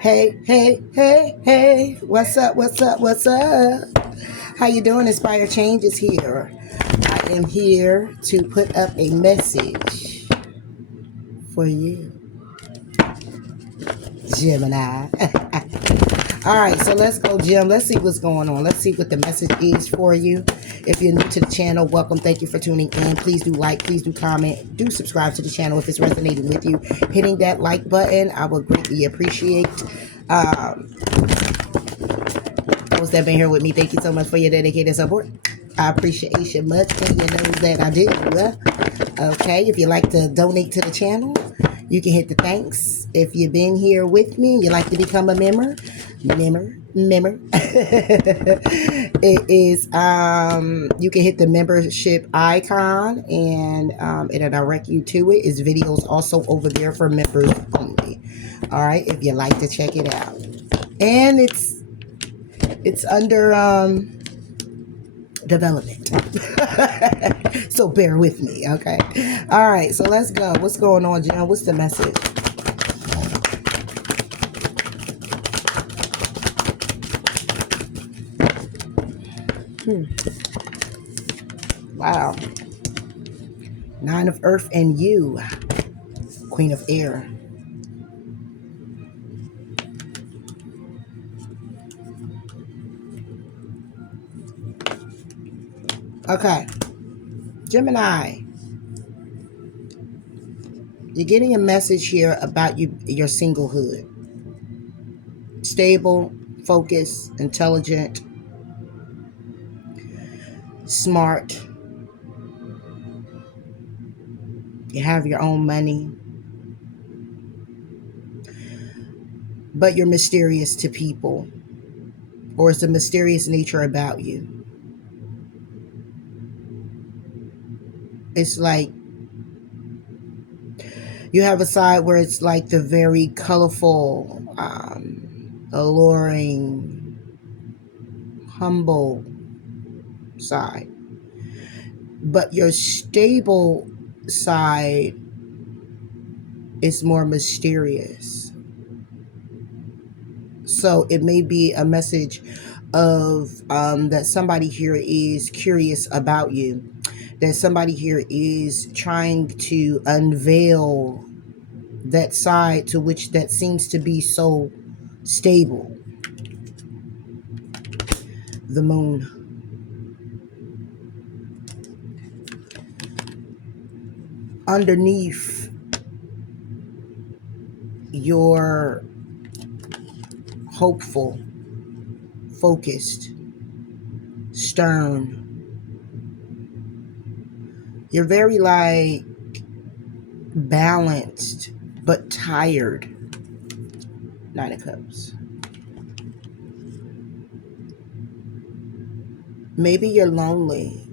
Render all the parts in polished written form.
Hey, hey, hey, hey. What's up? What's up? What's up? How you doing? Inspire Change is here. I am here to put up a message for you, Gemini. All right, so let's go, Jim. Let's see what's going on. Let's see what the message is for you. If you're new to the channel, welcome. Thank you for tuning in. Please do like, please do comment, do subscribe to the channel if it's resonating with you. Hitting that like button, I would greatly appreciate. Those that have been here with me, thank you so much for your dedicated support. I appreciate you much, and you know that I do. Okay, if you like to donate to the channel, you can hit the thanks. If you've been here with me and you like to become a member, it is you can hit the membership icon and it'll direct you to it. It's videos also over there for members only. All right, if you like to check it out, and it's under development. So bear with me, okay? All right, so let's go. What's going on, Jim? What's the message? Wow. Nine of Earth and you, Queen of Air. Okay. Gemini. You're getting a message here about your singlehood. Stable, focused, intelligent, smart. You have your own money. But you're mysterious to people. Or it's a mysterious nature about you. It's like you have a side where it's like the very colorful, alluring, humble side. But your stable side is more mysterious. So it may be a message of that somebody here is curious about you. That somebody here is trying to unveil that side to which that seems to be so stable. The moon. Underneath your hopeful, focused, stern, you're very like balanced but tired. Nine of Cups. Maybe you're lonely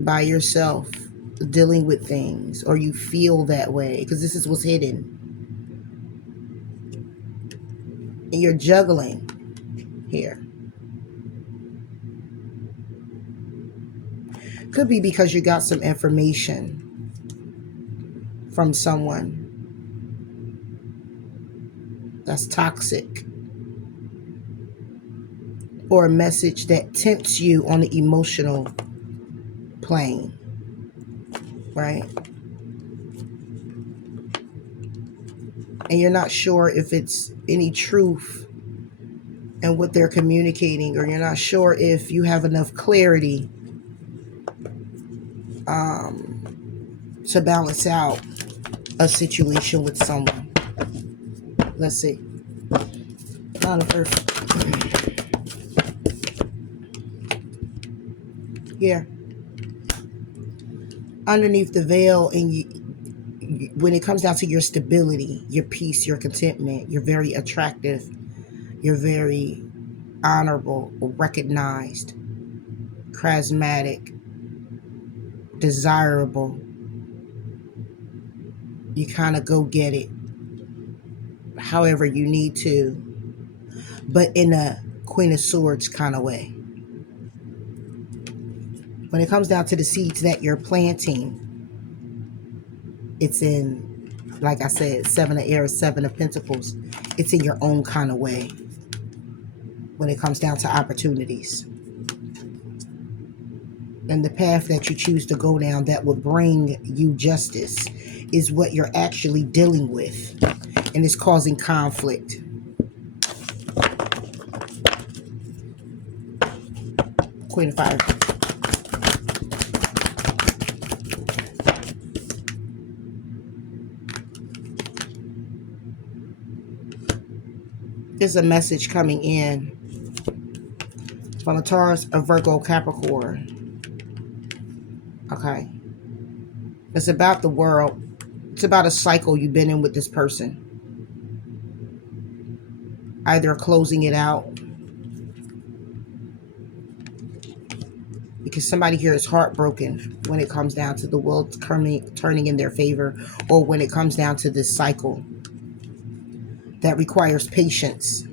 by yourself dealing with things, or you feel that way because this is what's hidden. And you're juggling here. Could be because you got some information from someone that's toxic, or a message that tempts you on the emotional plane, right? And you're not sure if it's any truth in what they're communicating, or you're not sure if you have enough clarity to balance out a situation with someone. Let's see. Nine of Earth. Yeah. Underneath the veil, and when it comes down to your stability, your peace, your contentment, you're very attractive. You're very honorable, recognized, charismatic, desirable. You kind of go get it however you need to, but in a Queen of Swords kind of way. When it comes down to the seeds that you're planting, it's in, like I said, Seven of Air, Seven of Pentacles. It's in your own kind of way when it comes down to opportunities. And the path that you choose to go down that will bring you justice is what you're actually dealing with. And it's causing conflict. Queen of Fire. There's a message coming in from a Taurus, a Virgo, Capricorn. Okay. It's about the world. It's about a cycle you've been in with this person. Either closing it out, because somebody here is heartbroken when it comes down to the world turning in their favor, or when it comes down to this cycle that requires patience,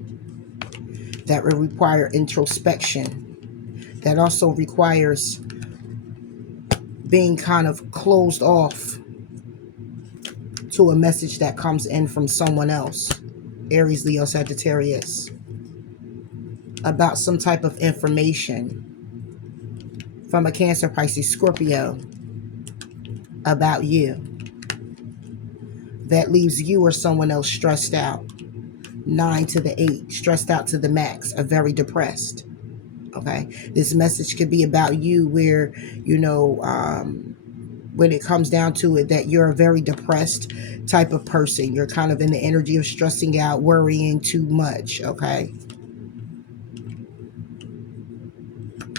that will require introspection, that also requires being kind of closed off to a message that comes in from someone else, Aries, Leo, Sagittarius, about some type of information from a Cancer, Pisces, Scorpio about you that leaves you or someone else stressed out. 9 to the 8, stressed out to the max, are very depressed. Okay, this message could be about you where, you know, when it comes down to it, that you're a very depressed type of person. You're kind of in the energy of stressing out, worrying too much. Okay,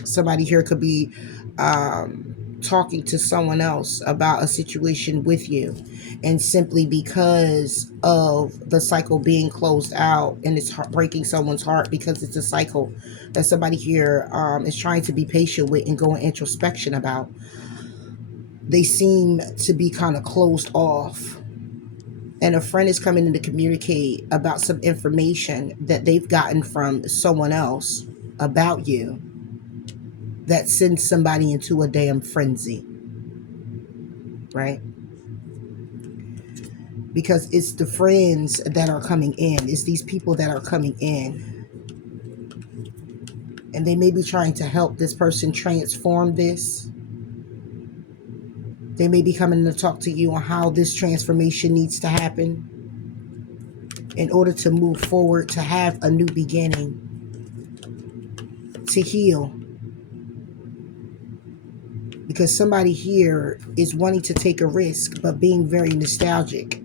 somebody here could be talking to someone else about a situation with you, and simply because of the cycle being closed out, and it's breaking someone's heart because it's a cycle that somebody here is trying to be patient with and go in introspection about. They seem to be kind of closed off, and a friend is coming in to communicate about some information that they've gotten from someone else about you that sends somebody into a damn frenzy, right? Because it's the friends that are coming in. It's these people that are coming in. And they may be trying to help this person transform this. They may be coming to talk to you on how this transformation needs to happen in order to move forward, to have a new beginning, to heal. Because somebody here is wanting to take a risk, but being very nostalgic.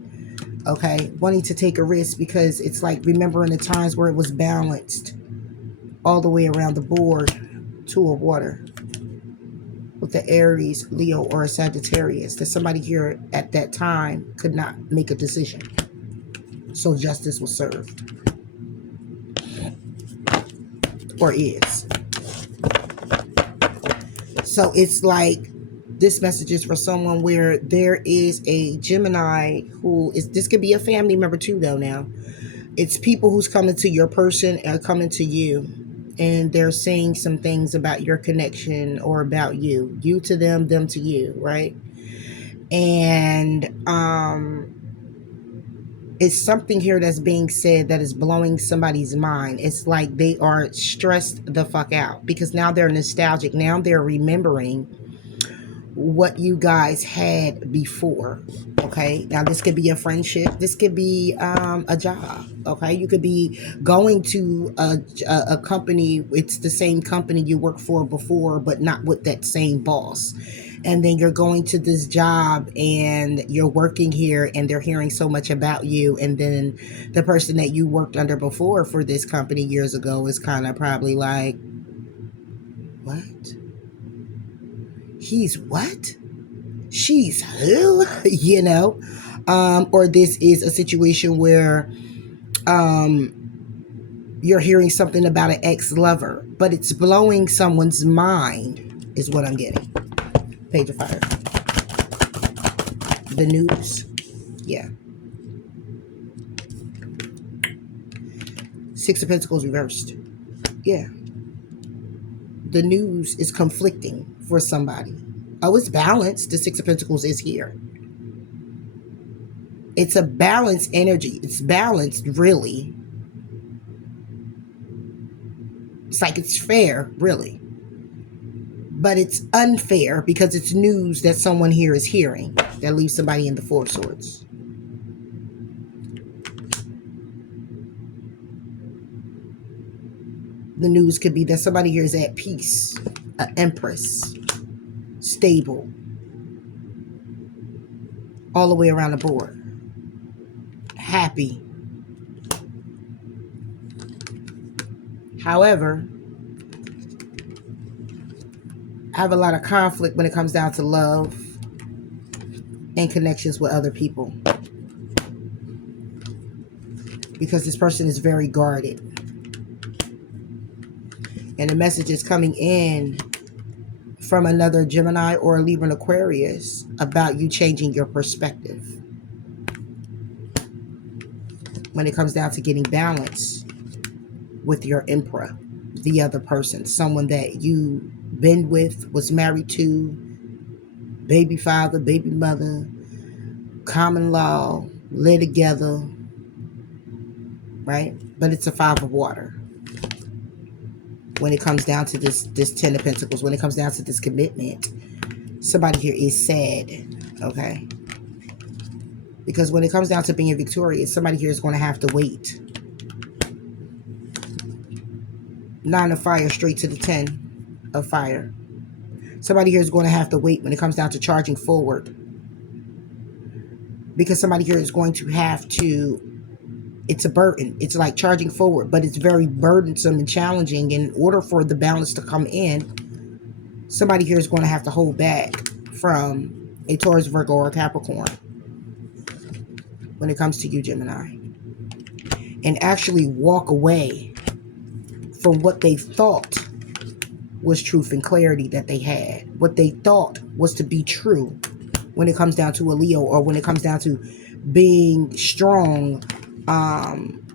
Okay, wanting to take a risk because it's like remembering the times where it was balanced all the way around the board. 2 of water with the Aries, Leo, or a Sagittarius. That somebody here at that time could not make a decision, so justice was served, or is. So it's like this message is for someone where there is a Gemini who is, this could be a family member too though now. It's people who's coming to your person or coming to you, and they're saying some things about your connection or about you. You to them, them to you, right? And it's something here that's being said that is blowing somebody's mind. It's like they are stressed the fuck out because now they're nostalgic. Now they're remembering what you guys had before. Okay, now this could be a friendship, this could be a job. Okay, you could be going to a company, it's the same company you worked for before but not with that same boss, and then you're going to this job and you're working here and they're hearing so much about you, and then the person that you worked under before for this company years ago is kind of probably like, what? He's what? She's who? You know? Or this is a situation where you're hearing something about an ex-lover, but it's blowing someone's mind, is what I'm getting. Page of Fire. The news. Yeah. 6 of Pentacles reversed. Yeah. The news is conflicting for somebody. Oh, it's balanced. The 6 of Pentacles is here. It's a balanced energy. It's balanced, really. It's like it's fair, really. But it's unfair because it's news that someone here is hearing that leaves somebody in the Four of Swords. The news could be that somebody here is at peace, an empress, stable, all the way around the board, happy. However, I have a lot of conflict when it comes down to love and connections with other people, because this person is very guarded. And the message is coming in from another Gemini or a Libra and Aquarius about you changing your perspective when it comes down to getting balance with your emperor, the other person, someone that you been with, was married to, baby father, baby mother, common law, live together, right? But it's a Five of Water. When it comes down to this Ten of Pentacles, when it comes down to this commitment, somebody here is sad, okay? Because when it comes down to being victorious, somebody here is going to have to wait. 9 of Fire straight to the 10 of Fire. Somebody here is going to have to wait when it comes down to charging forward. Because somebody here is going to have to, it's a burden. It's like charging forward, but it's very burdensome and challenging. And in order for the balance to come in, somebody here is going to have to hold back from a Taurus, Virgo, or Capricorn when it comes to you, Gemini. And actually walk away from what they thought was truth and clarity that they had. What they thought was to be true when it comes down to a Leo, or when it comes down to being strong,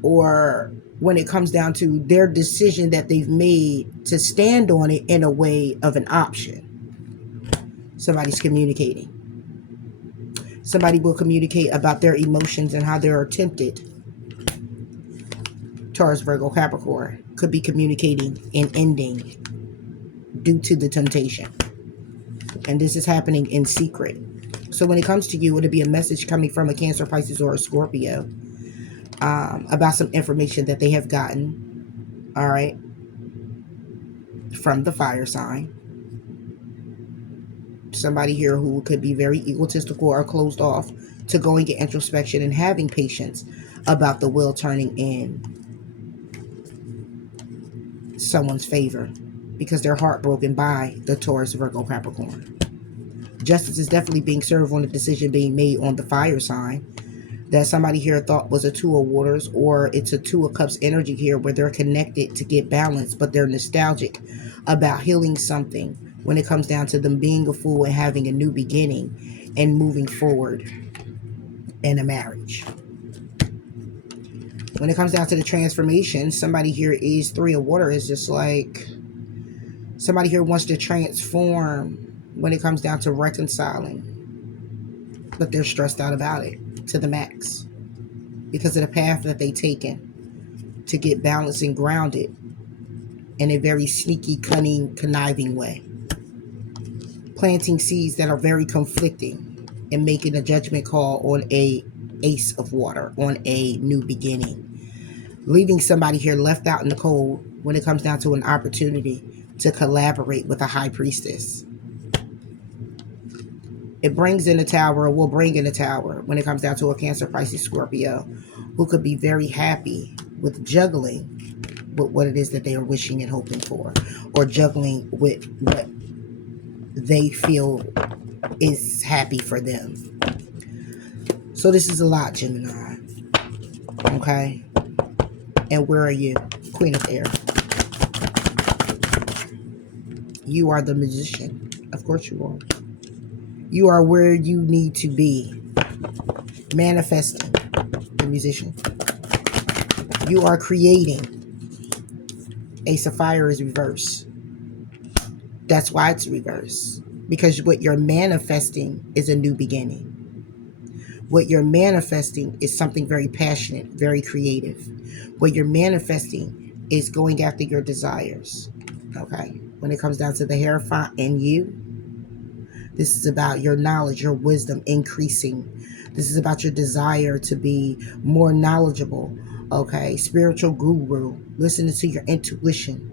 or when it comes down to their decision that they've made to stand on it in a way of an option. Somebody's communicating. Somebody will communicate about their emotions and how they're tempted. Taurus, Virgo, Capricorn could be communicating and ending due to the temptation. And this is happening in secret. So when it comes to you, it'll be a message coming from a Cancer, Pisces, or a Scorpio about some information that they have gotten, all right, from the fire sign. Somebody here who could be very egotistical or closed off to going in introspection and having patience about the wheel turning in someone's favor because they're heartbroken by the Taurus, Virgo, Capricorn. Justice is definitely being served on the decision being made on the fire sign that somebody here thought was a Two of Waters, or it's a Two of Cups energy here where they're connected to get balance, but they're nostalgic about healing something when it comes down to them being a fool and having a new beginning and moving forward in a marriage. When it comes down to the transformation, somebody here is Three of Water is just like somebody here wants to transform when it comes down to reconciling, but they're stressed out about it to the max because of the path that they've taken to get balanced and grounded in a very sneaky, cunning, conniving way. Planting seeds that are very conflicting and making a judgment call on a Ace of Water, on a new beginning. Leaving somebody here left out in the cold when it comes down to an opportunity to collaborate with a High Priestess. It brings in a Tower, or will bring in a Tower when it comes down to a Cancer, Pisces, Scorpio, who could be very happy with juggling with what it is that they are wishing and hoping for, or juggling with what they feel is happy for them. So this is a lot, Gemini. Okay? And where are you? Queen of Air. You are the Magician. Of course you are. You are where you need to be. Manifesting. The Musician. You are creating. Ace of Fire is reverse. That's why it's reverse. Because what you're manifesting is a new beginning. What you're manifesting is something very passionate, very creative. What you're manifesting is going after your desires. Okay. When it comes down to the Hierophant and you, this is about your knowledge, your wisdom increasing. This is about your desire to be more knowledgeable. Okay. Spiritual guru, listening to your intuition.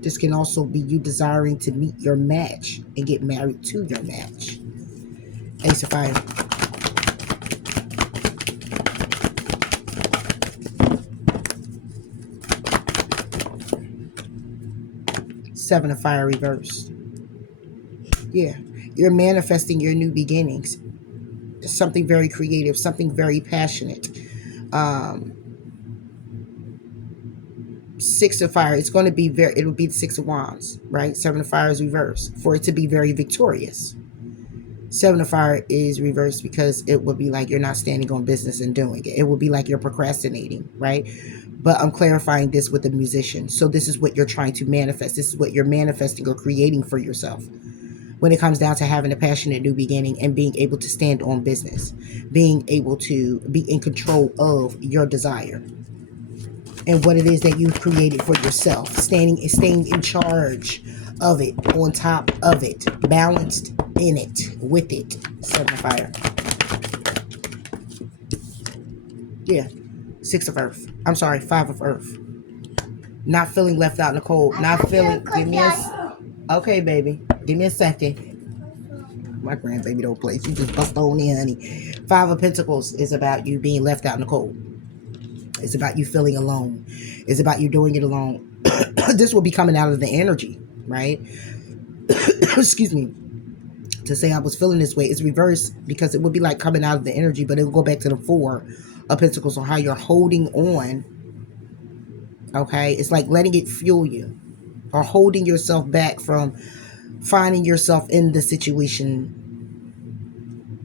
This can also be you desiring to meet your match and get married to your match. Ace of Fire. Seven of Fire reversed. Yeah. You're manifesting your new beginnings. Something very creative, something very passionate. Six of Fire, it's going to be very, it'll be the Six of Wands, right? Seven of Fire is reversed for it to be very victorious. Seven of Fire is reversed because it would be like you're not standing on business and doing it. It would be like you're procrastinating, right? But I'm clarifying this with the musician. So this is what you're trying to manifest. This is what you're manifesting or creating for yourself. When it comes down to having a passionate new beginning and being able to stand on business, being able to be in control of your desire and what it is that you've created for yourself, staying in charge of it, on top of it, balanced in it, with it. Seven of Fire. Yeah. Six of Earth. I'm sorry, Five of Earth. Not feeling left out in the cold. Not feeling. Give me a. Okay, baby. Give me a second. My grandbaby don't play. She just bust on in, honey. Five of Pentacles is about you being left out in the cold. It's about you feeling alone. It's about you doing it alone. This will be coming out of the energy, right? Excuse me. To say I was feeling this way is reversed because it would be like coming out of the energy, but it will go back to the Four of Pentacles on how you're holding on. Okay? It's like letting it fuel you or holding yourself back from finding yourself in the situation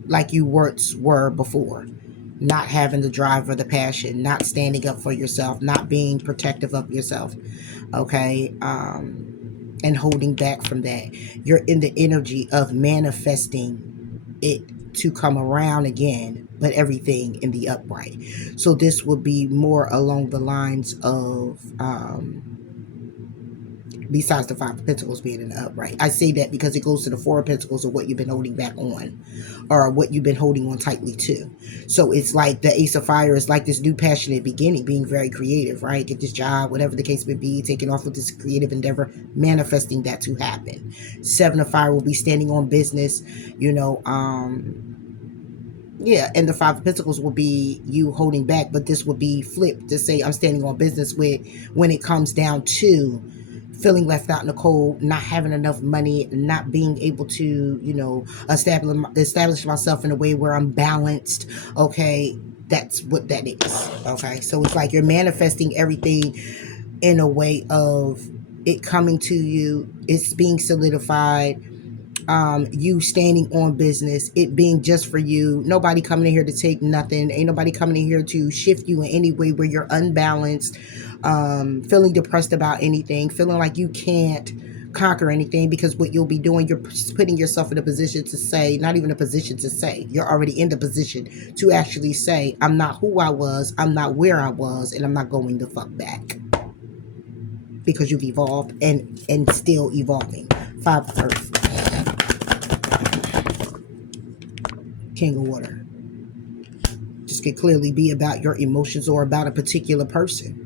like you were before. Not having the drive or the passion, not standing up for yourself, not being protective of yourself, okay, and holding back from that. You're in the energy of manifesting it to come around again, but everything in the upright. So this would be more along the lines of, besides the Five of Pentacles being in the upright. I say that because it goes to the Four of Pentacles of what you've been holding back on or what you've been holding on tightly to. So it's like the Ace of Fire is like this new passionate beginning, being very creative, right? Get this job, whatever the case may be, taking off with this creative endeavor, manifesting that to happen. Seven of Fire will be standing on business, you know, yeah, and the Five of Pentacles will be you holding back, but this will be flipped to say I'm standing on business with when it comes down to feeling left out in the cold, not having enough money, not being able to, you know, establish myself in a way where I'm balanced. Okay, that's what that is. Okay, so it's like you're manifesting everything in a way of it coming to you. It's being solidified. You standing on business, it being just for you, nobody coming in here to take nothing, ain't nobody coming in here to shift you in any way where you're unbalanced, feeling depressed about anything, feeling like you can't conquer anything, because what you'll be doing, you're putting yourself in a position to say, not even a position to say, you're already in the position to actually say, I'm not who I was, I'm not where I was, and I'm not going the fuck back, because you've evolved and still evolving. Five of Earth. King of Water. This could clearly be about your emotions or about a particular person.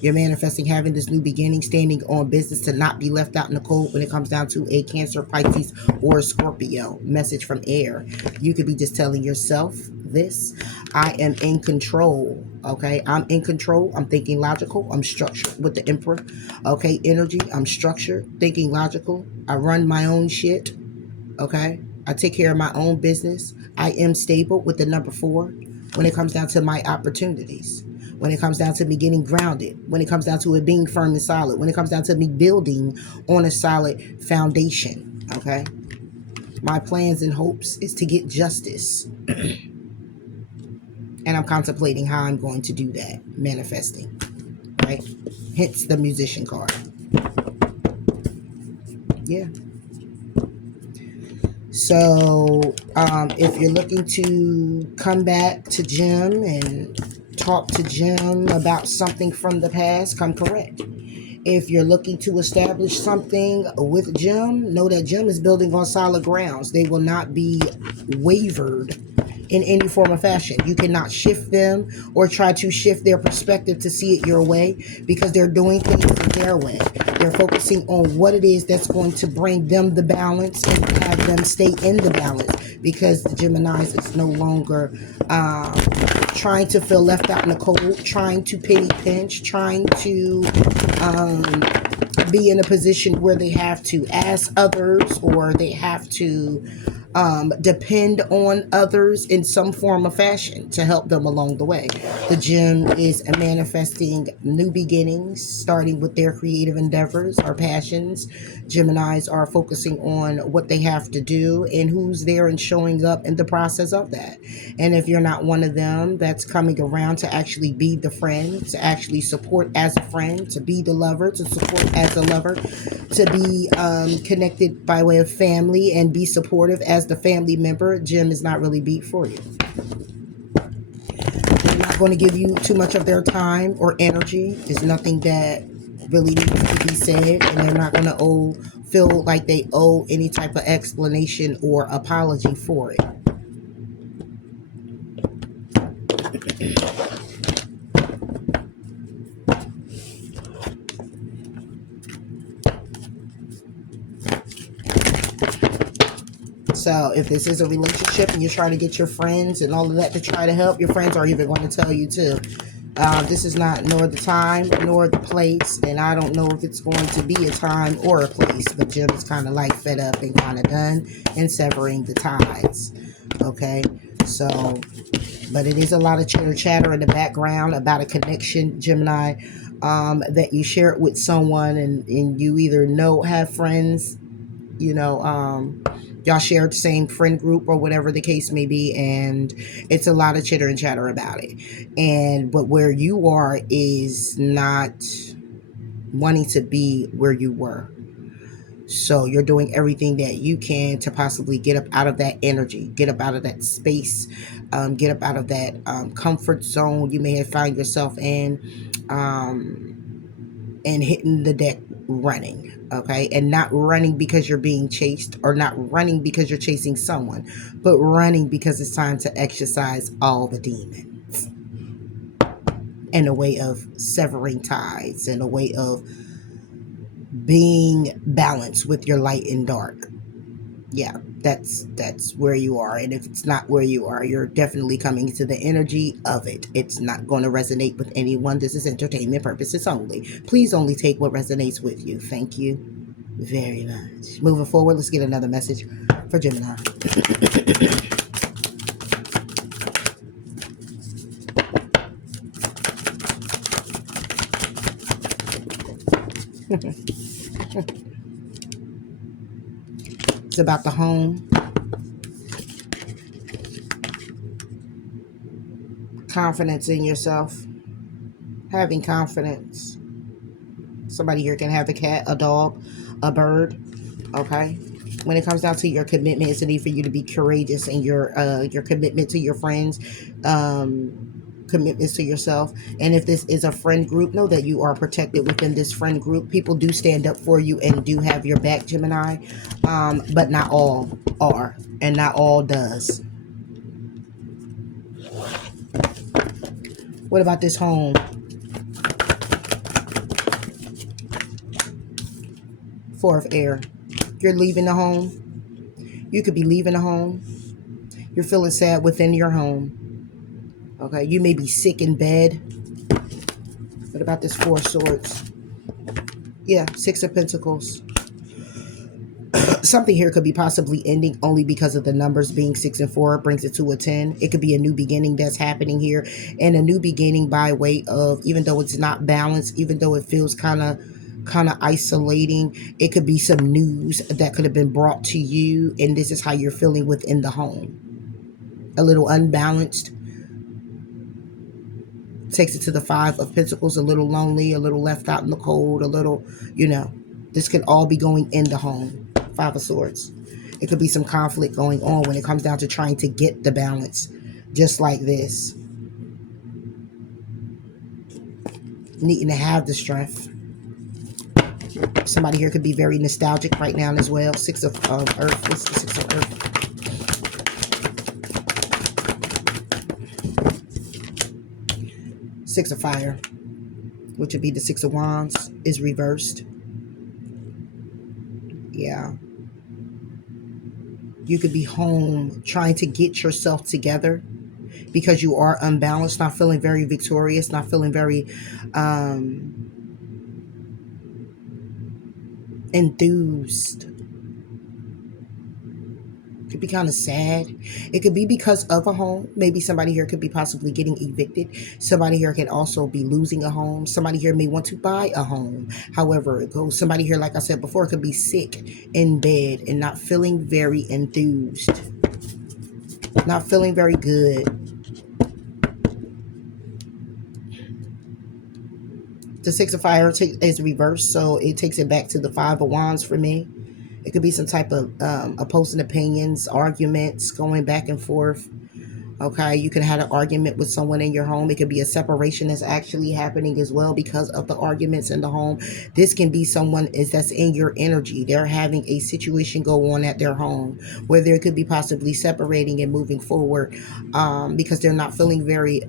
You're manifesting having this new beginning, standing on business to not be left out in the cold when it comes down to a Cancer, Pisces, or a Scorpio. Message from air. You could be just telling yourself this. I am in control. Okay, I'm in control. I'm thinking logical. I'm structured with the Emperor. Okay, energy. I'm structured, thinking logical. I run my own shit. Okay, I take care of my own business. I am stable with the number 4 when it comes down to my opportunities. When it comes down to me getting grounded. When it comes down to it being firm and solid. When it comes down to me building on a solid foundation. Okay. My plans and hopes is to get justice. And I'm contemplating how I'm going to do that. Manifesting. Right. Hence the musician card. Yeah. So if you're looking to come back to Gem and talk to Jim about something from the past, come correct. If you're looking to establish something with Jim, know that Jim is building on solid grounds. They will not be wavered in any form or fashion. You cannot shift them or try to shift their perspective to see it your way, because they're doing things their way. They're focusing on what it is that's going to bring them the balance and have them stay in the balance, because the Geminis is no longer trying to feel left out in the cold, trying to penny pinch, trying to be in a position where they have to ask others, or they have to depend on others in some form or fashion to help them along the way. The gem is manifesting new beginnings, starting with their creative endeavors or passions. Geminis are focusing on what they have to do and who's there and showing up in the process of that. And if you're not one of them that's coming around to actually be the friend, to actually support as a friend, to be the lover, to support as a lover, to be connected by way of family and be supportive as the family member, Jim is not really beat for you. They're not going to give you too much of their time or energy. There's nothing that really needs to be said, and they're not going to feel like they owe any type of explanation or apology for it. So if this is a relationship and you're trying to get your friends and all of that to try to help, your friends are even going to tell you too. This is not nor the time nor the place, and I don't know if it's going to be a time or a place, but Jim is kind of like fed up and kind of done in severing the ties. Okay, so, but it is a lot of chitter chatter in the background about a connection, Gemini, that you share it with someone, and you either have friends, y'all share the same friend group or whatever the case may be, and it's a lot of chitter and chatter about it. But where you are is not wanting to be where you were. So you're doing everything that you can to possibly get up out of that energy, get up out of that space, get up out of that comfort zone you may have found yourself in, and hitting the deck running. Okay, and not running because you're being chased, or not running because you're chasing someone, but running because it's time to exercise all the demons, in a way of severing ties, in a way of being balanced with your light and dark. Yeah, that's where you are. And if it's not where you are, you're definitely coming to the energy of it. It's not going to resonate with anyone. This is entertainment purposes only. Please only take what resonates with you. Thank you very much. Moving forward, let's get another message for Gemini. It's about the home. Confidence in yourself. Having confidence. Somebody here can have a cat, a dog, a bird. Okay? When it comes down to your commitment, it's a need for you to be courageous in your commitment to your friends, commitments to yourself. And if this is a friend group, know that you are protected within this friend group. People do stand up for you and do have your back, Gemini, but not all are, and not all does. What about this home? Four of air. You're leaving the home. You could be leaving the home. You're feeling sad within your home. Okay, you may be sick in bed. What about this Four of Swords? Yeah, Six of Pentacles. Something here could be possibly ending only because of the numbers being 6 and 4 brings it to a 10. It could be a new beginning that's happening here, and a new beginning by way of, even though it's not balanced, even though it feels kind of isolating, it could be some news that could have been brought to you, and this is how you're feeling within the home. A little unbalanced. Takes it to the Five of Pentacles, a little lonely, a little left out in the cold, a little, this could all be going in the home. Five of Swords. It could be some conflict going on when it comes down to trying to get the balance, just like this. needing to have the strength. Somebody here could be very nostalgic right now as well. Six of Earth. What's the Six of Earth? Six of Fire, which would be the Six of Wands, is reversed. Yeah. You could be home trying to get yourself together because you are unbalanced, not feeling very victorious, not feeling very enthused. Could be kind of sad. It could be because of a home. Maybe somebody here could be possibly getting evicted. Somebody here can also be losing a home. Somebody here may want to buy a home. However it goes. Somebody here, like I said before, could be sick in bed and not feeling very enthused. Not feeling very good. The Six of Fire is reversed, so it takes it back to the Five of Wands for me. It could be some type of opposing opinions, arguments, going back and forth. Okay, you could have an argument with someone in your home. It could be a separation that's actually happening as well because of the arguments in the home. This can be someone that's in your energy. They're having a situation go on at their home where they could be possibly separating and moving forward because they're not feeling very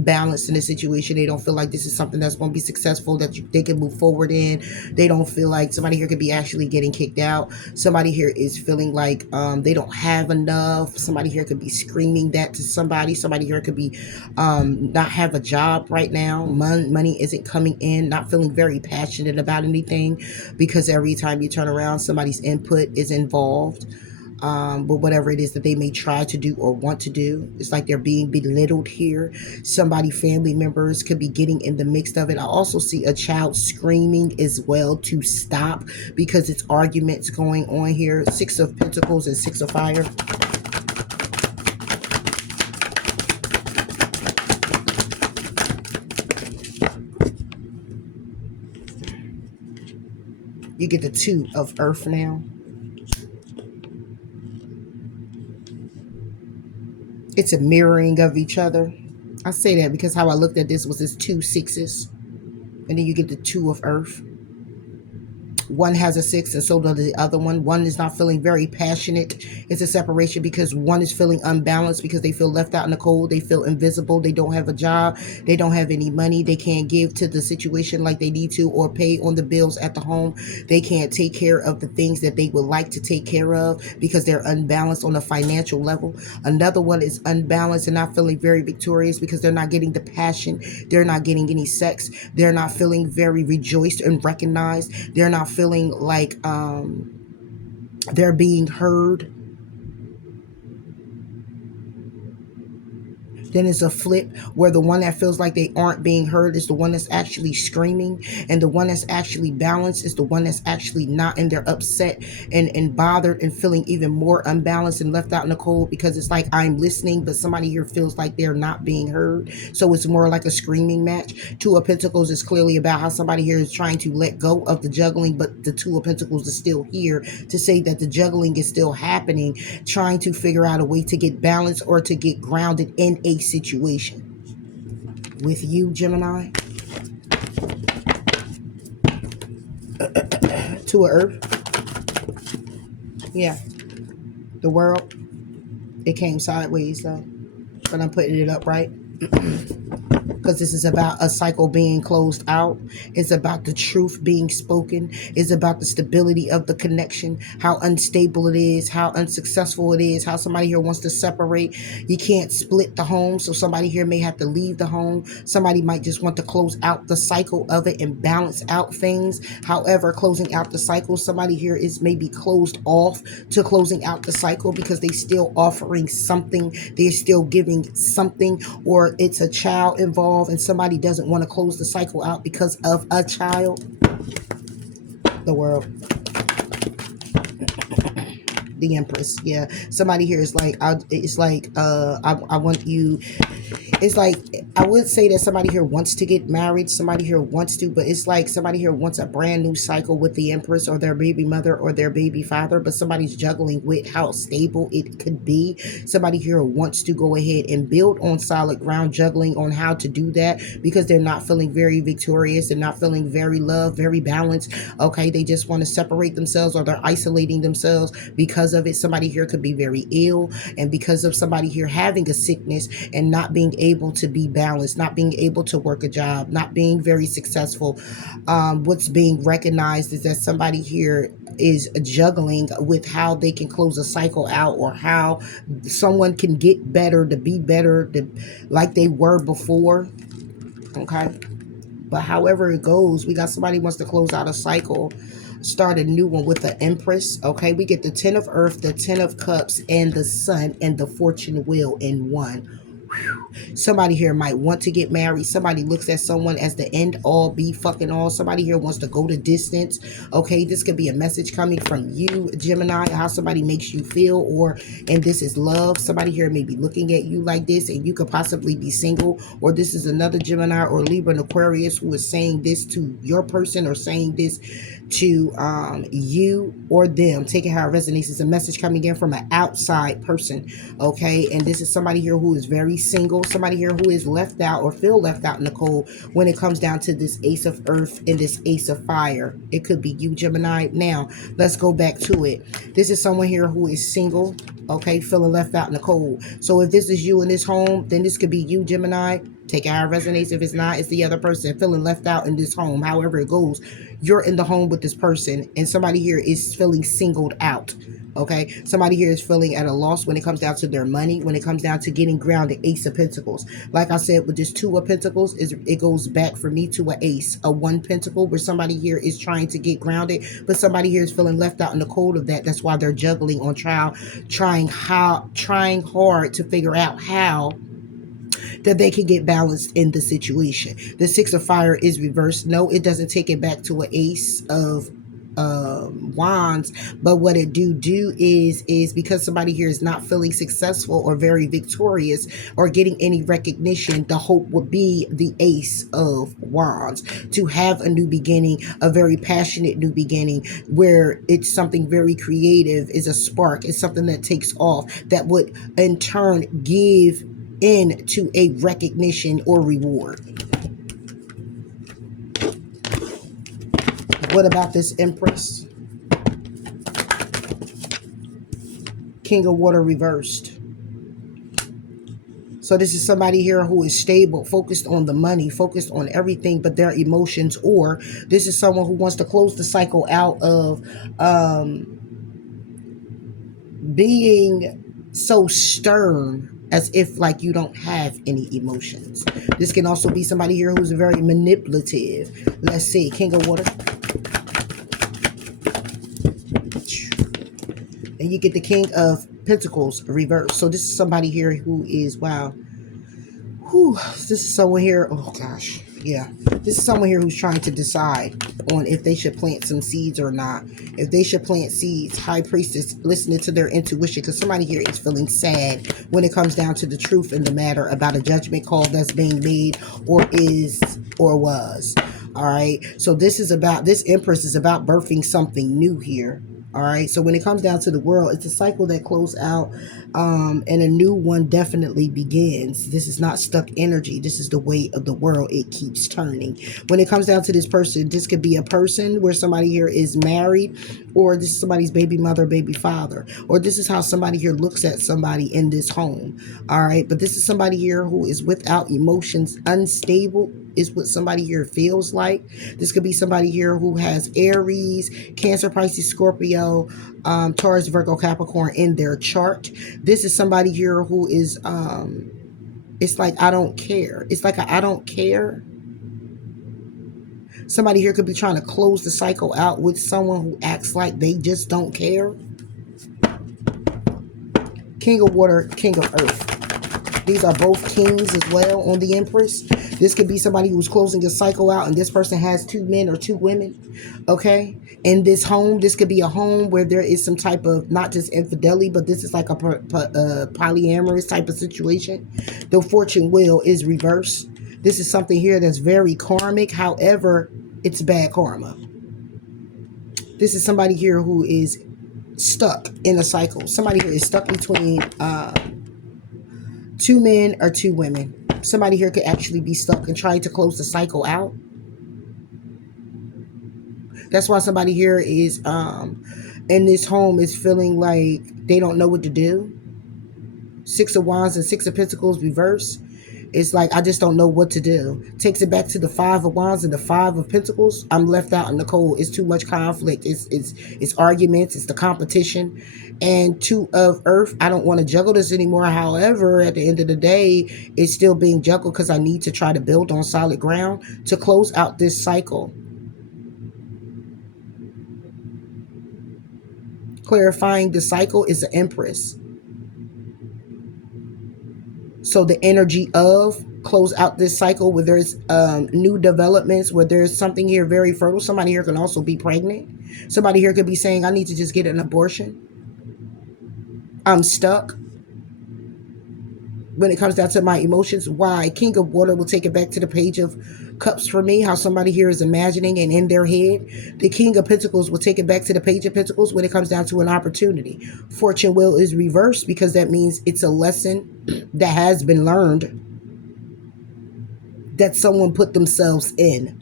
balanced in the situation. They don't feel like this is something that's going to be successful, that they can move forward in. They don't feel like somebody here could be actually getting kicked out. Somebody here is feeling like they don't have enough. Somebody here could be screaming that to somebody. Somebody here could be not have a job right now. Money isn't coming in, not feeling very passionate about anything because every time you turn around, somebody's input is involved. But whatever it is that they may try to do or want to do, it's like they're being belittled here. Somebody, family members could be getting in the mix of it. I also see a child screaming as well to stop because it's arguments going on here. Six of Pentacles and Six of Fire. You get the Two of Earth now. It's a mirroring of each other. I say that because how I looked at this was this two sixes. And then you get the Two of Earth. One has a six and so does the other one. One is not feeling very passionate. It's a separation because one is feeling unbalanced because they feel left out in the cold. They feel invisible. They don't have a job. They don't have any money. They can't give to the situation like they need to or pay on the bills at the home. They can't take care of the things that they would like to take care of because they're unbalanced on a financial level. Another one is unbalanced and not feeling very victorious because they're not getting the passion. They're not getting any sex. They're not feeling very rejoiced and recognized. They're not feeling like they're being heard. Then it's a flip where the one that feels like they aren't being heard is the one that's actually screaming, and the one that's actually balanced is the one that's actually not, and they're upset and bothered and feeling even more unbalanced and left out in the cold because it's like I'm listening, but somebody here feels like they're not being heard. So it's more like a screaming match. Two of Pentacles is clearly about how somebody here is trying to let go of the juggling, but the Two of Pentacles is still here to say that the juggling is still happening, trying to figure out a way to get balanced or to get grounded in a situation. With you, Gemini. Two of Earth. Yeah. The World. It came sideways though. But I'm putting it up right. Because this is about a cycle being closed out. It's about the truth being spoken. It's about the stability of the connection, how unstable it is, how unsuccessful it is, how somebody here wants to separate. You can't split the home, so somebody here may have to leave the home. Somebody might just want to close out the cycle of it and balance out things. However, closing out the cycle, somebody here is maybe closed off to closing out the cycle because they're still offering something. They're still giving something, or it's a child involved and somebody doesn't want to close the cycle out because of a child. The World. The Empress. Yeah, somebody here is like, I want you It's like, I would say that somebody here wants to get married, somebody here wants to, but it's like somebody here wants a brand new cycle with the Empress or their baby mother or their baby father, but somebody's juggling with how stable it could be. Somebody here wants to go ahead and build on solid ground, juggling on how to do that because they're not feeling very victorious and not feeling very loved, very balanced. Okay, they just want to separate themselves or they're isolating themselves because of it. Somebody here could be very ill, and because of somebody here having a sickness and not being able to be balanced, not being able to work a job, not being very successful, what's being recognized is that somebody here is juggling with how they can close a cycle out or how someone can get better to be better like they were before. Okay, but however it goes, we got somebody wants to close out a cycle, start a new one with the Empress. Okay, we get the 10 of Earth, the 10 of Cups, and the Sun, and the Fortune Wheel in one. Somebody here might want to get married. Somebody looks at someone as the end all, be fucking all. Somebody here wants to go to distance. Okay, this could be a message coming from you, Gemini, how somebody makes you feel, or, and this is love. Somebody here may be looking at you like this, and you could possibly be single, or this is another Gemini or Libra and Aquarius who is saying this to your person or saying this to you or them. Take it how it resonates. It's a message coming in from an outside person. Okay, and this is somebody here who is very single, somebody here who is left out or feel left out in the cold when it comes down to this Ace of Earth and this Ace of Fire. It could be you, Gemini. Now let's go back to it. This is someone here who is single, okay, feeling left out in the cold. So if this is you in this home, then this could be you, Gemini. Take it how it resonates. If it's not, it's the other person feeling left out in this home. However it goes, you're in the home with this person, and somebody here is feeling singled out. Okay, somebody here is feeling at a loss when it comes down to their money, when it comes down to getting grounded. Ace of Pentacles. Like I said, with this 2 of Pentacles, it goes back for me to an ace, a 1 Pentacle, where somebody here is trying to get grounded, but somebody here is feeling left out in the cold of that. That's why they're juggling on trying hard to figure out how that they can get balanced in the situation. The 6 of Fire is reversed. No, it doesn't take it back to an Ace of Wands, but what it do is because somebody here is not feeling successful or very victorious or getting any recognition, the hope would be the Ace of Wands, to have a new beginning, a very passionate new beginning where it's something very creative, is a spark, it's something that takes off, that would in turn give into a recognition or reward. What about this Empress? King of Water reversed. So this is somebody here who is stable, focused on the money, focused on everything but their emotions, or this is someone who wants to close the cycle out of being so stern as if like you don't have any emotions. This can also be somebody here who's very manipulative. Let's see, King of Water. And you get the King of Pentacles reversed. So this is somebody here who is, wow. Whew, this is someone here, oh gosh, yeah. This is someone here who's trying to decide on if they should plant some seeds or not. If they should plant seeds. High Priestess, listening to their intuition, because somebody here is feeling sad when it comes down to the truth in the matter about a judgment call that's being made or is or was. All right. So this Empress is about birthing something new here. All right, so when it comes down to the world, it's a cycle that closes out and a new one definitely begins. This is not stuck energy. This is the way of the world. It keeps turning. When it comes down to this person, this could be a person where somebody here is married, or this is somebody's baby mother, baby father, or this is how somebody here looks at somebody in this home. All right, but this is somebody here who is without emotions, unstable is what somebody here feels like. This could be somebody here who has Aries, Cancer, Pisces, Scorpio, Taurus, Virgo, Capricorn in their chart. This is somebody here who is, it's like, I don't care. It's like I don't care. Somebody here could be trying to close the cycle out with someone who acts like they just don't care. King of Water, King of Earth. These are both kings as well on the Empress. This could be somebody who's closing a cycle out, and this person has 2 men or 2 women. Okay, in this home, this could be a home where there is some type of not just infidelity, but this is like a polyamorous type of situation. The fortune wheel is reversed. This is something here that's very karmic. However, it's bad karma. This is somebody here who is stuck in a cycle. Somebody here is stuck between 2 men or 2 women. Somebody here could actually be stuck and trying to close the cycle out. That's why somebody here is in this home is feeling like they don't know what to do. 6 of Wands and 6 of Pentacles reverse. It's like, I just don't know what to do. Takes it back to the 5 of Wands and the 5 of Pentacles. I'm left out in the cold. It's too much conflict. It's arguments. It's the competition. And 2 of Earth. I don't want to juggle this anymore. However, at the end of the day, it's still being juggled because I need to try to build on solid ground to close out this cycle. Clarifying the cycle is the Empress. So the energy of close out this cycle where there's new developments, where there's something here very fertile. Somebody here can also be pregnant. Somebody here could be saying, I need to just get an abortion. I'm stuck. When it comes down to my emotions, why? King of Water will take it back to the Page of Cups for me. How somebody here is imagining and in their head. The King of Pentacles will take it back to the Page of Pentacles when it comes down to an opportunity. Fortune wheel is reversed because that means it's a lesson that has been learned that someone put themselves in.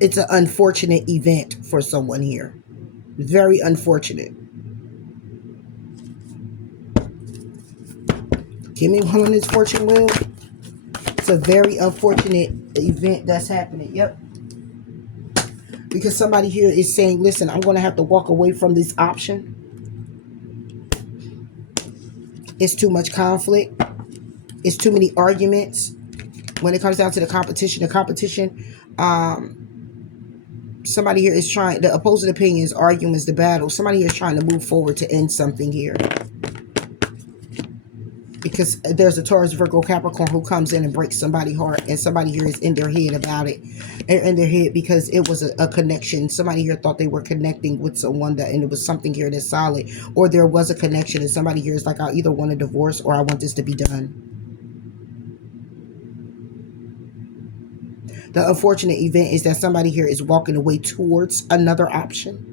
It's an unfortunate event for someone here. Very unfortunate. Give me one on this fortune wheel. It's a very unfortunate event that's happening. Yep. Because somebody here is saying, listen, I'm going to have to walk away from this option. It's too much conflict. It's too many arguments. When it comes down to the competition, somebody here is trying, the opposing opinions, arguments, the battle. Somebody here is trying to move forward to end something here. Because there's a Taurus, Virgo, Capricorn who comes in and breaks somebody's heart. And somebody here is in their head about it. They're in their head because it was a connection. Somebody here thought they were connecting with someone and it was something here that's solid. Or there was a connection and somebody here is like, I either want a divorce or I want this to be done. The unfortunate event is that somebody here is walking away towards another option.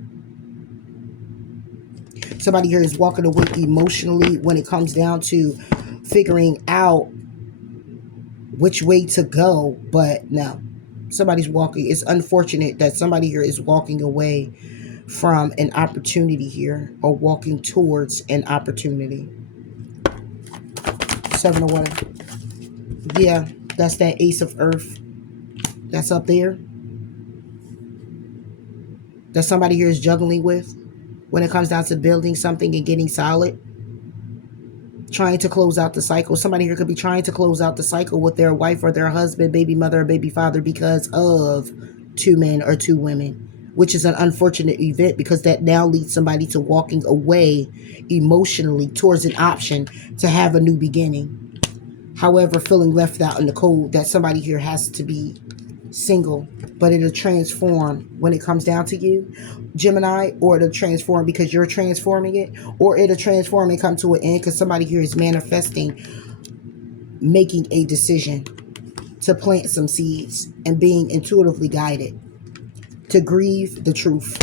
Somebody here is walking away emotionally when it comes down to figuring out which way to go. But no, somebody's walking. It's unfortunate that somebody here is walking away from an opportunity here or walking towards an opportunity. 7 of Water. Yeah, that's that Ace of Earth. That's up there. That somebody here is juggling with. When it comes down to building something and getting solid, trying to close out the cycle. Somebody here could be trying to close out the cycle with their wife or their husband, baby mother or baby father because of 2 men or 2 women, which is an unfortunate event because that now leads somebody to walking away emotionally towards an option to have a new beginning. However, feeling left out in the cold, that somebody here has to be single, but it'll transform when it comes down to you, Gemini, or it'll transform because you're transforming it, or it'll transform and come to an end because somebody here is manifesting, making a decision to plant some seeds and being intuitively guided to grieve the truth.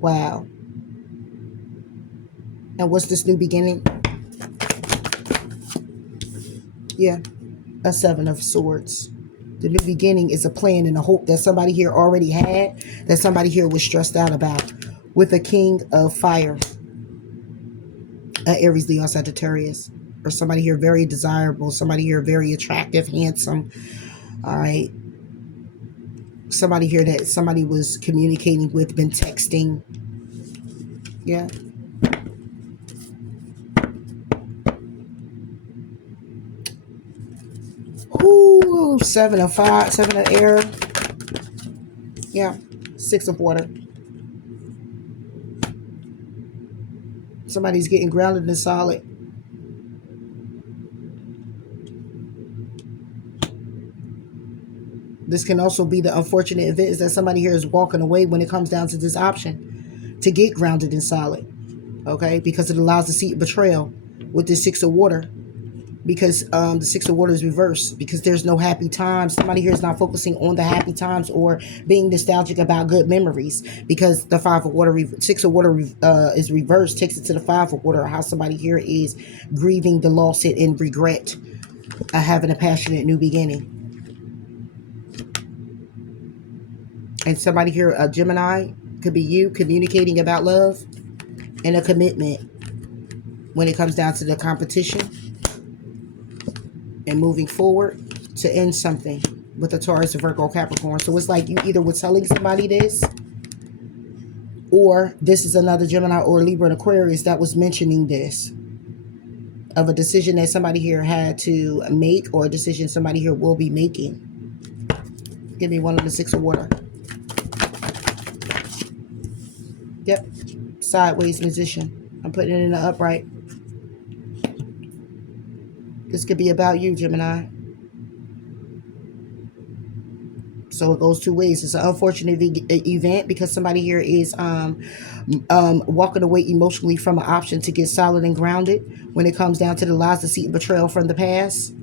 Wow. And what's this new beginning? Yeah, a 7 of Swords. The new beginning is a plan and a hope that somebody here already had, that somebody here was stressed out about. With a King of Fire, Aries, Leo, Sagittarius, or somebody here very desirable, somebody here very attractive, handsome. All right. Somebody here that somebody was communicating with, been texting. Yeah. Ooh, 7 of Fire, 7 of Air. Yeah, 6 of Water. Somebody's getting grounded and solid. This can also be the unfortunate event is that somebody here is walking away when it comes down to this option to get grounded and solid. Okay, because it allows the seat of betrayal with the Six of Water. Because the Six of Water is reversed. Because there's no happy times. Somebody here is not focusing on the happy times or being nostalgic about good memories. Because the Five of Water, Six of Water is reversed, takes it to the Five of Water. How somebody here is grieving the loss and regret of having a passionate new beginning. And somebody here, a Gemini, could be you communicating about love and a commitment when it comes down to the competition and moving forward to end something with a Taurus, a Virgo, Capricorn. So it's like you either were telling somebody this, or this is another Gemini or Libra and Aquarius that was mentioning this, of a decision that somebody here had to make, or a decision somebody here will be making. Give me one of the Six of Water. Yep. Sideways musician. I'm putting it in the upright. This could be about you, Gemini. So it goes two ways. It's an unfortunate event because somebody here is walking away emotionally from an option to get solid and grounded when it comes down to the lies, deceit, and betrayal from the past.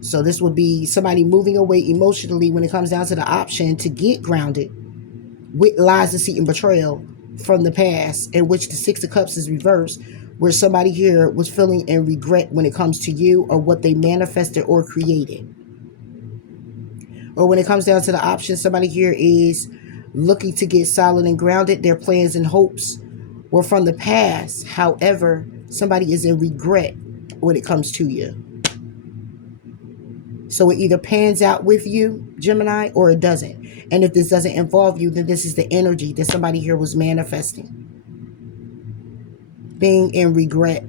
So this would be somebody moving away emotionally when it comes down to the option to get grounded with lies, deceit, and betrayal from the past, in which the Six of Cups is reversed, where somebody here was feeling in regret when it comes to you or what they manifested or created. Or when it comes down to the option, somebody here is looking to get solid and grounded. Their plans and hopes were from the past. However, somebody is in regret when it comes to you. So it either pans out with you, Gemini, or it doesn't. And if this doesn't involve you, then this is the energy that somebody here was manifesting. Being in regret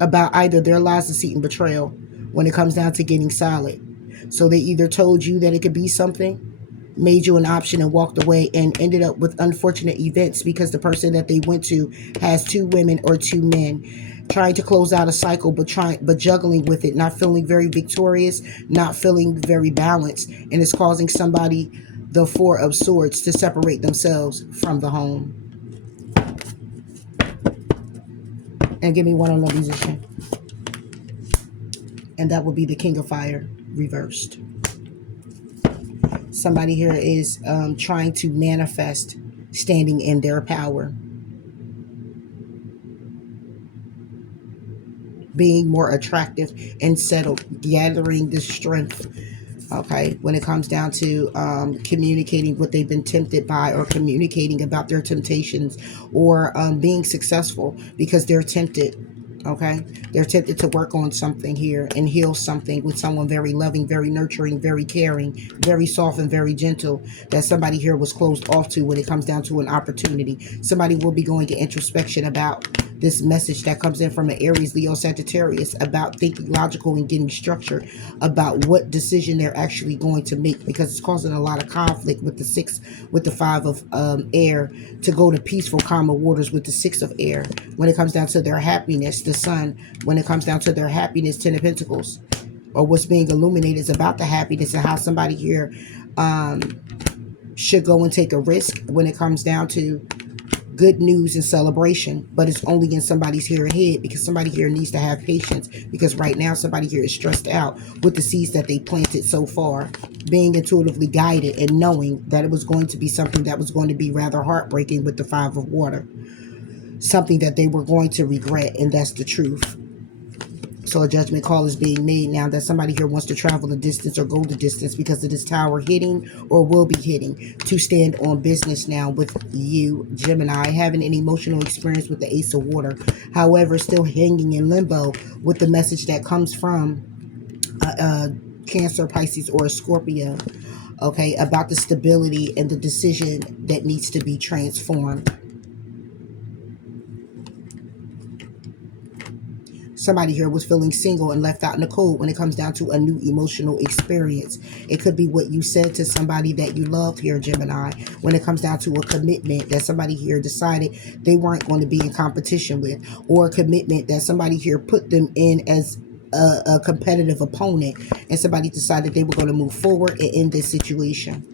about either their lies, deceit, and betrayal when it comes down to getting solid. So they either told you that it could be something, made you an option and walked away, and ended up with unfortunate events because the person that they went to has two women or two men, trying to close out a cycle, but juggling with it, not feeling very victorious, not feeling very balanced, and it's causing somebody, the Four of Swords, to separate themselves from the home. And give me one on the musician. And that would be the King of Fire reversed. Somebody here is trying to manifest standing in their power. Being more attractive and settled, gathering the strength, okay, when it comes down to communicating what they've been tempted by, or communicating about their temptations, or being successful because they're tempted, okay? They're tempted to work on something here and heal something with someone very loving, very nurturing, very caring, very soft, and very gentle, that somebody here was closed off to when it comes down to an opportunity. Somebody will be going to introspection about this message that comes in from an Aries, Leo, Sagittarius, about thinking logical and getting structure about what decision they're actually going to make, because it's causing a lot of conflict with the six, with the Five of air, to go to peaceful, calmer waters with the Six of air. When it comes down to their happiness, the Sun. When it comes down to their happiness, Ten of Pentacles. Or what's being illuminated is about the happiness, and how somebody here should go and take a risk when it comes down to good news and celebration, but it's only in somebody's here head, because somebody here needs to have patience, because right now somebody here is stressed out with the seeds that they planted so far, being intuitively guided and knowing that it was going to be something that was going to be rather heartbreaking with the Five of Water, something that they were going to regret, and that's the truth. So a judgment call is being made now that somebody here wants to travel the distance or go the distance because of this tower hitting, or will be hitting, to stand on business now with you, Gemini, having an emotional experience with the Ace of Water. However, still hanging in limbo with the message that comes from Cancer, Pisces, or a Scorpio, okay, about the stability and the decision that needs to be transformed. Somebody here was feeling single and left out in the cold when it comes down to a new emotional experience. It could be what you said to somebody that you love here, Gemini, when it comes down to a commitment that somebody here decided they weren't going to be in competition with, or a commitment that somebody here put them in as a competitive opponent, and somebody decided they were going to move forward and end this situation.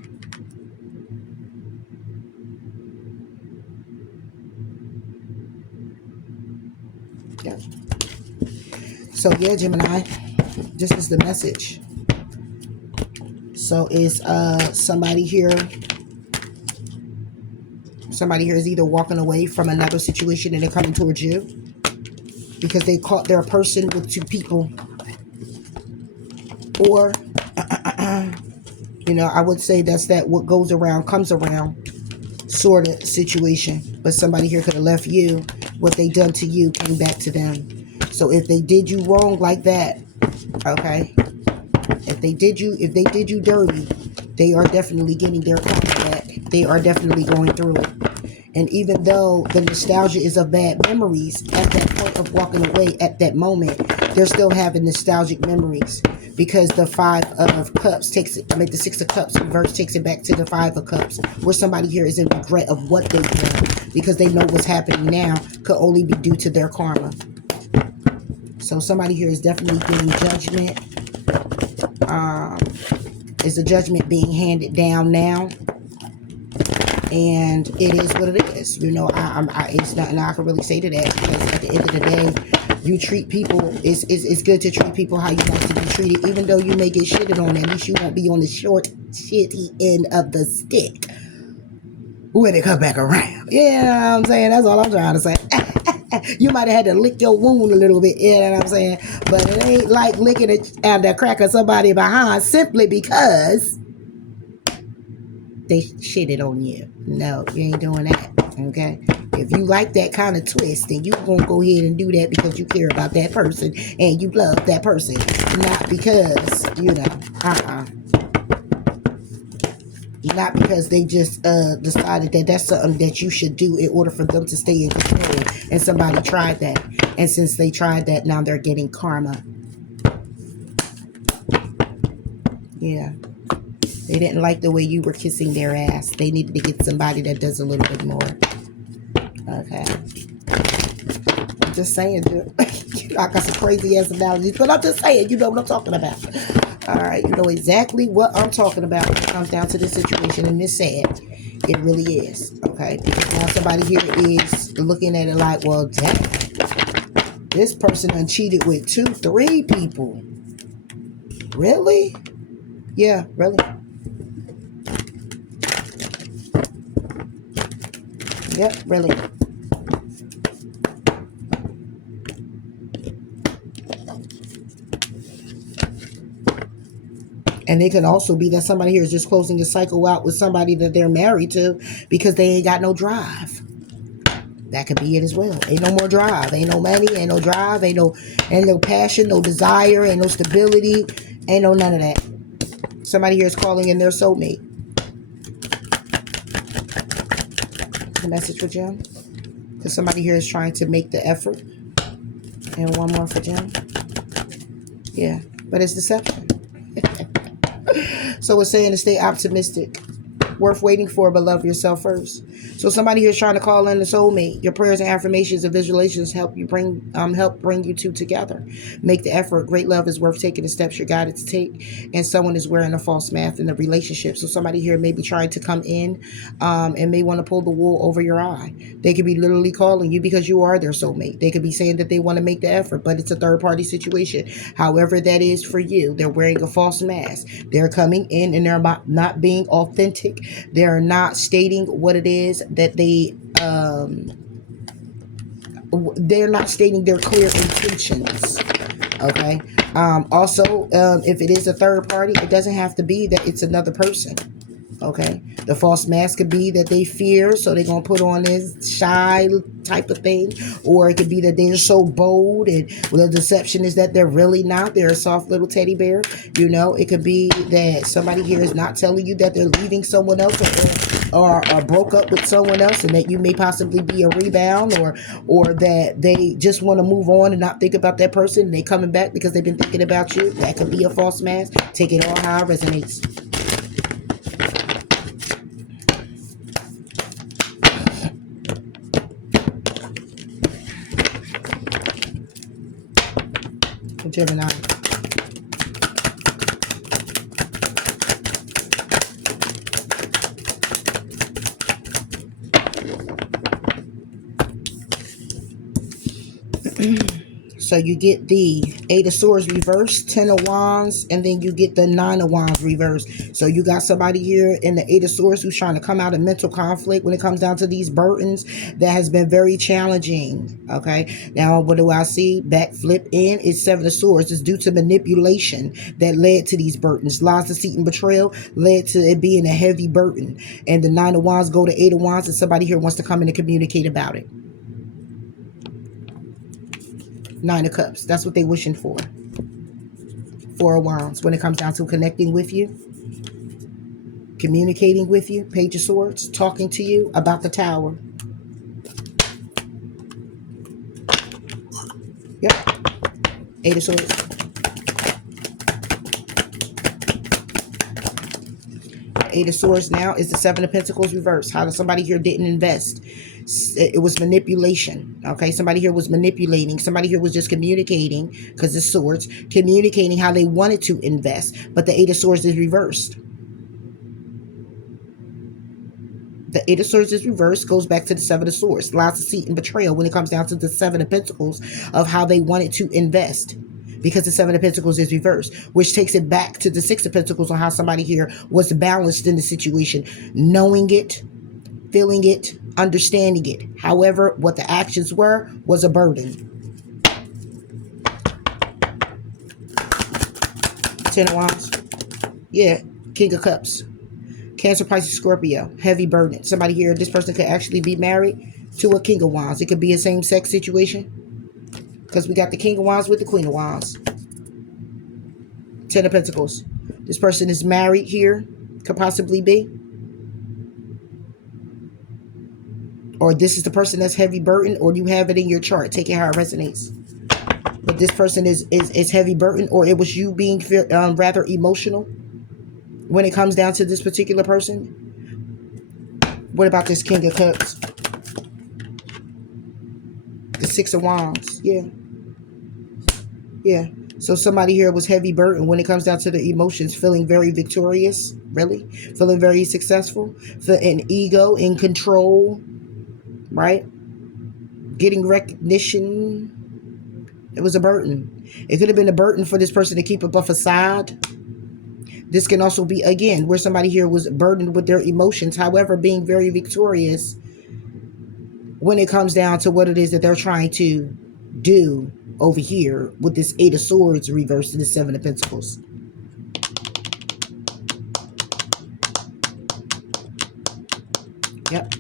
Yeah. So yeah, Gemini, this is the message. So is somebody here is either walking away from another situation and they're coming towards you because they caught their person with two people, or you know, I would say that's that what goes around comes around sort of situation. But somebody here could have left you. What they done to you came back to them. So if they did you wrong like that, okay, if they did you dirty, they are definitely getting their karma back. They are definitely going through it. And even though the nostalgia is of bad memories, at that point of walking away at that moment, they're still having nostalgic memories, because the Five of Cups takes it, the Six of Cups reverse takes it back to the Five of Cups, where somebody here is in regret of what they've done, because they know what's happening now could only be due to their karma. So somebody here is definitely getting judgment. Is the judgment being handed down now? And it is what it is. You know, it's nothing I can really say to that, because at the end of the day, you treat people, it's good to treat people how you want to be treated. Even though you may get shitted on, at least you won't be on the short, shitty end of the stick when it come back around. You know what I'm saying? That's all I'm trying to say. You might have had to lick your wound a little bit, you know what I'm saying? But it ain't like licking the crack of somebody behind simply because they shitted on you. No, you ain't doing that, okay? If you like that kind of twist, then you gonna go ahead and do that because you care about that person and you love that person, not because, you know, not because they just decided that that's something that you should do in order for them to stay in control, and somebody tried that, and since they tried that, now they're getting karma. Yeah. They didn't like the way you were kissing their ass. They needed to get somebody that does a little bit more. Okay. I'm just saying, dude. I got some crazy ass analogies, but I'm just saying, you know what I'm talking about. All right, you know exactly what I'm talking about when it comes down to this situation, and it's sad. It really is. Okay. Because now somebody here is looking at it like, well, damn, this person done cheated with 2, 3 people. Really? Yeah, really. Yep, really. And it could also be that somebody here is just closing the cycle out with somebody that they're married to because they ain't got no drive. That could be it as well. Ain't no more drive. Ain't no money. Ain't no drive. Ain't no passion. No desire. Ain't no stability. Ain't no none of that. Somebody here is calling in their soulmate. The message for Jim. Because somebody here is trying to make the effort. And one more for Jim. Yeah. But it's deception. So it's saying to stay optimistic. Worth waiting for, but love yourself first. So somebody here is trying to call in the soulmate. Your prayers and affirmations and visualizations help bring you two together. Make the effort. Great love is worth taking the steps you're guided to take. And someone is wearing a false mask in the relationship. So somebody here may be trying to come in and may want to pull the wool over your eye. They could be literally calling you because you are their soulmate. They could be saying that they want to make the effort, but it's a third party situation. However that is for you, they're wearing a false mask. They're coming in and they're not being authentic. They're not stating what it is that they're not stating their clear intentions. Okay. Also, if it is a third party, it doesn't have to be that it's another person. Okay. The false mask could be that they fear, so they're going to put on this shy type of thing. Or it could be that they're so bold, and the deception is that they're really not. They're a soft little teddy bear. You know, it could be that somebody here is not telling you that they're leaving someone else, or or broke up with someone else, and that you may possibly be a rebound, or that they just want to move on and not think about that person, and they coming back because they've been thinking about you. That could be a false mask. Take it all how it resonates. Gemini. So you get the 8 of Swords reversed, 10 of Wands, and then you get the 9 of Wands reversed. So you got somebody here in the 8 of Swords who's trying to come out of mental conflict when it comes down to these burdens that has been very challenging. Okay, now what do I see? Backflip in is 7 of Swords. It's due to manipulation that led to these burdens. Lies, deceit, and betrayal led to it being a heavy burden. And the 9 of Wands go to 8 of Wands, and somebody here wants to come in and communicate about it. 9 of Cups. That's what they're wishing for. 4 of Wands. When it comes down to connecting with you, communicating with you, Page of Swords, talking to you about the Tower. Yep. 8 of Swords. The 8 of Swords now is the 7 of Pentacles reversed. How somebody here didn't invest. It was manipulation. Okay, somebody here was manipulating. Somebody here was just communicating, because it's swords, communicating how they wanted to invest. But the 8 of Swords is reversed. The 8 of Swords is reversed, goes back to the 7 of Swords. Lies, deceit, and betrayal when it comes down to the 7 of Pentacles of how they wanted to invest. Because the 7 of Pentacles is reversed, which takes it back to the 6 of Pentacles on how somebody here was balanced in the situation, knowing it, feeling it, understanding it. However, what the actions were was a burden. 10 of Wands. Yeah, King of Cups. Cancer, Pisces, Scorpio. Heavy burden. Somebody here, this person could actually be married to a King of Wands. It could be a same-sex situation, because we got the King of Wands with the Queen of Wands. 10 of Pentacles. This person is married here. Could possibly be. Or this is the person that's heavy burden, or you have it in your chart. Take it how it resonates. But this person is heavy burden, or it was you being rather emotional when it comes down to this particular person. What about this King of Cups? The 6 of Wands. Yeah. Yeah. So somebody here was heavy burden when it comes down to the emotions, feeling very victorious, really. Feeling very successful. In ego, in control. Right? Getting recognition. It was a burden. It could have been a burden for this person to keep up a facade. This can also be, again, where somebody here was burdened with their emotions. However, being very victorious when it comes down to what it is that they're trying to do over here with this 8 of Swords reversed to the 7 of Pentacles. Yep.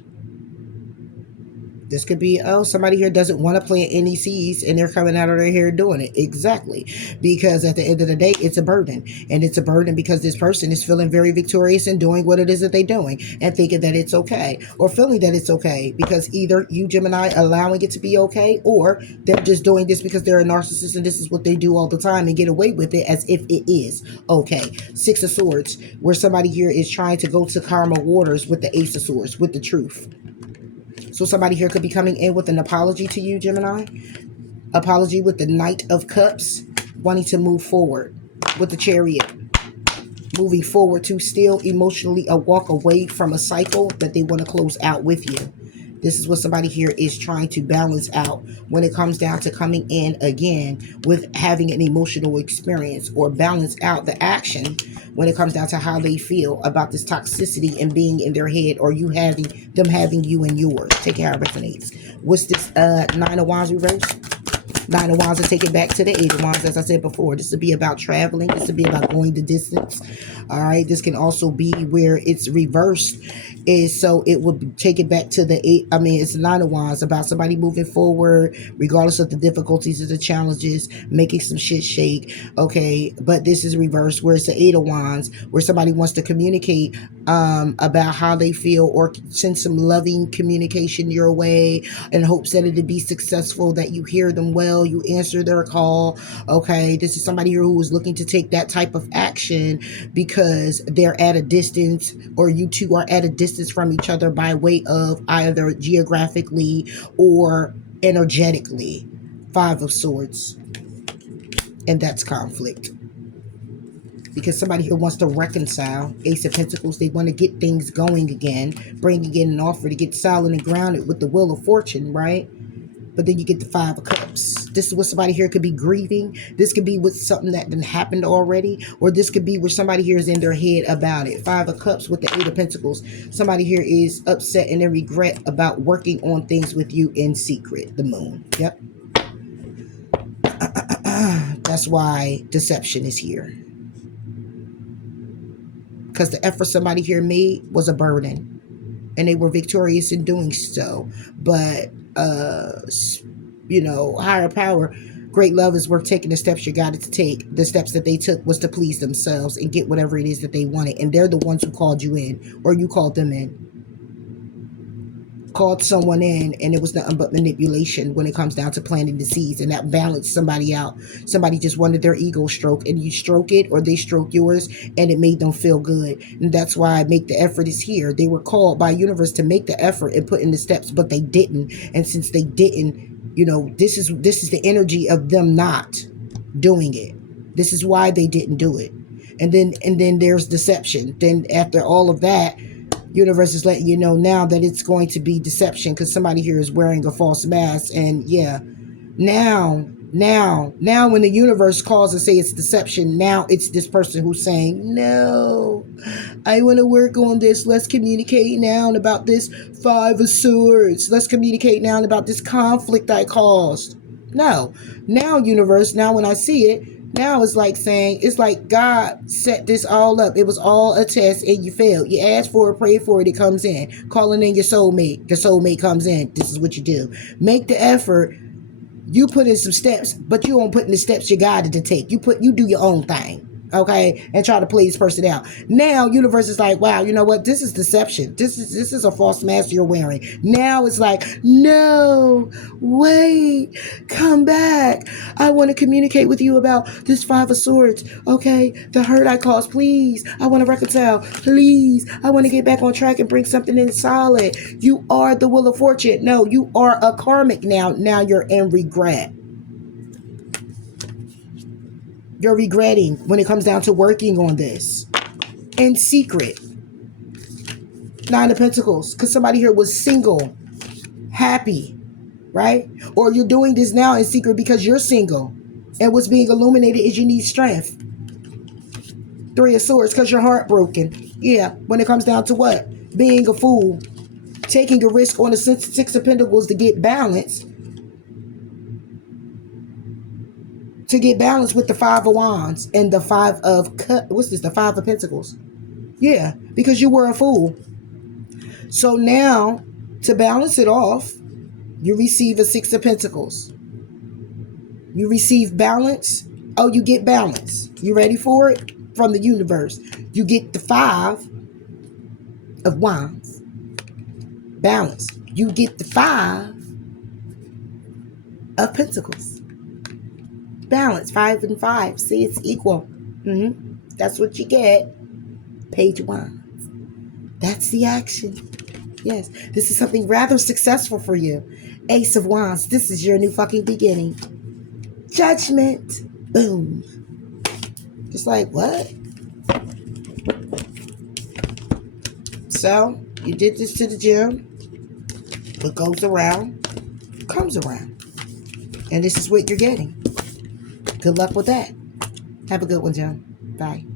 This could be, oh, somebody here doesn't want to plant NECs and they're coming out of their hair doing it. Exactly. Because at the end of the day, it's a burden. And it's a burden because this person is feeling very victorious in doing what it is that they're doing and thinking that it's okay, or feeling that it's okay, because either you, Gemini, allowing it to be okay, or they're just doing this because they're a narcissist and this is what they do all the time and get away with it as if it is okay. 6 of Swords, where somebody here is trying to go to karma waters with the Ace of Swords, with the truth. So somebody here could be coming in with an apology to you, Gemini. Apology with the Knight of Cups, wanting to move forward with the Chariot. Moving forward to still emotionally walk away from a cycle that they want to close out with you. This is what somebody here is trying to balance out when it comes down to coming in again with having an emotional experience, or balance out the action when it comes down to how they feel about this toxicity and being in their head, or you having them having you in yours. Take it how it resonates. What's this 9 of Wands reverse? Nine of Wands will take it back to the Eight of Wands, as I said before. This would be about traveling. This would be about going the distance. All right. This can also be where it's reversed. So it would take it back to the eight. I mean, it's the Nine of Wands, about somebody moving forward, regardless of the difficulties or the challenges, making some shit shake. Okay. But this is reversed, where it's the Eight of Wands, where somebody wants to communicate about how they feel, or send some loving communication your way in hopes that it'd be successful, that you hear them well, you answer their call. Okay. This is somebody here who is looking to take that type of action because they're at a distance, or you two are at a distance from each other by way of either geographically or energetically. Five of Swords. And that's conflict. Because somebody here wants to reconcile. Ace of Pentacles, they want to get things going again, bringing in an offer to get solid and grounded with the Wheel of Fortune, right? But then you get the Five of Cups. This is what somebody here could be grieving. This could be with something that done happened already, or this could be where somebody here is in their head about it. Five of Cups with the Eight of Pentacles. Somebody here is upset and in regret about working on things with you in secret. The Moon. Yep. That's why deception is here. Because the effort somebody here made was a burden, and they were victorious in doing so. But you know, higher power, great love is worth taking the steps you got to take. The steps that they took was to please themselves and get whatever it is that they wanted, and they're the ones who called you in, or you called them in. Called someone in, and it was nothing but manipulation when it comes down to planting the seeds, and that balanced somebody out. Somebody just wanted their ego stroked, and you stroke it, or they stroke yours, and it made them feel good. And that's why Make the Effort is here. They were called by universe to make the effort and put in the steps, but they didn't. And since they didn't, you know, this is the energy of them not doing it. This is why they didn't do it. And then there's deception. Then after all of that, universe is letting you know now that it's going to be deception, because somebody here is wearing a false mask. And yeah, now when the universe calls and say it's deception, now it's this person who's saying, no, I want to work on this. Let's communicate now about this Five of Swords. Let's communicate now about this conflict I caused. No, now universe, now when I see it, now it's like saying, it's like God set this all up. It was all a test and you failed. You asked for it, prayed for it, it comes in. Calling in your soulmate, the soulmate comes in. This is what you do. Make the effort. You put in some steps, but you don't put in the steps you guided to take. You do your own thing. Okay, and try to play this person out. Now universe is like, wow, you know what, this is deception. This is a false mask you're wearing. Now it's like, no, wait, come back. I want to communicate with you about this Five of Swords. Okay, the hurt I caused, please, I want to reconcile, please, I want to get back on track and bring something in solid. You are the Wheel of Fortune. No, you are a karmic now. Now you're in regret. You're regretting when it comes down to working on this in secret. Nine of Pentacles, because somebody here was single, happy, right? Or you're doing this now in secret because you're single, and what's being illuminated is you need strength. Three of Swords, because you're heartbroken. Yeah, when it comes down to what? Being a fool, taking a risk on the Six of Pentacles to get balance. To get balanced with the Five of Wands and the Five of the Five of Pentacles. Yeah, because you were a fool. So now, to balance it off, you receive a Six of Pentacles. You receive balance. Oh, you get balance. You ready for it? From the universe. You get the Five of Wands. Balance. You get the Five of Pentacles. Balance. 5 and 5. See, it's equal. That's what you get. Page of Wands. That's the action. Yes. This is something rather successful for you. Ace of Wands. This is your new fucking beginning. Judgment. Boom. Just like, what? So, you did this to the gym. What goes around comes around. And this is what you're getting. Good luck with that. Have a good one, John. Bye.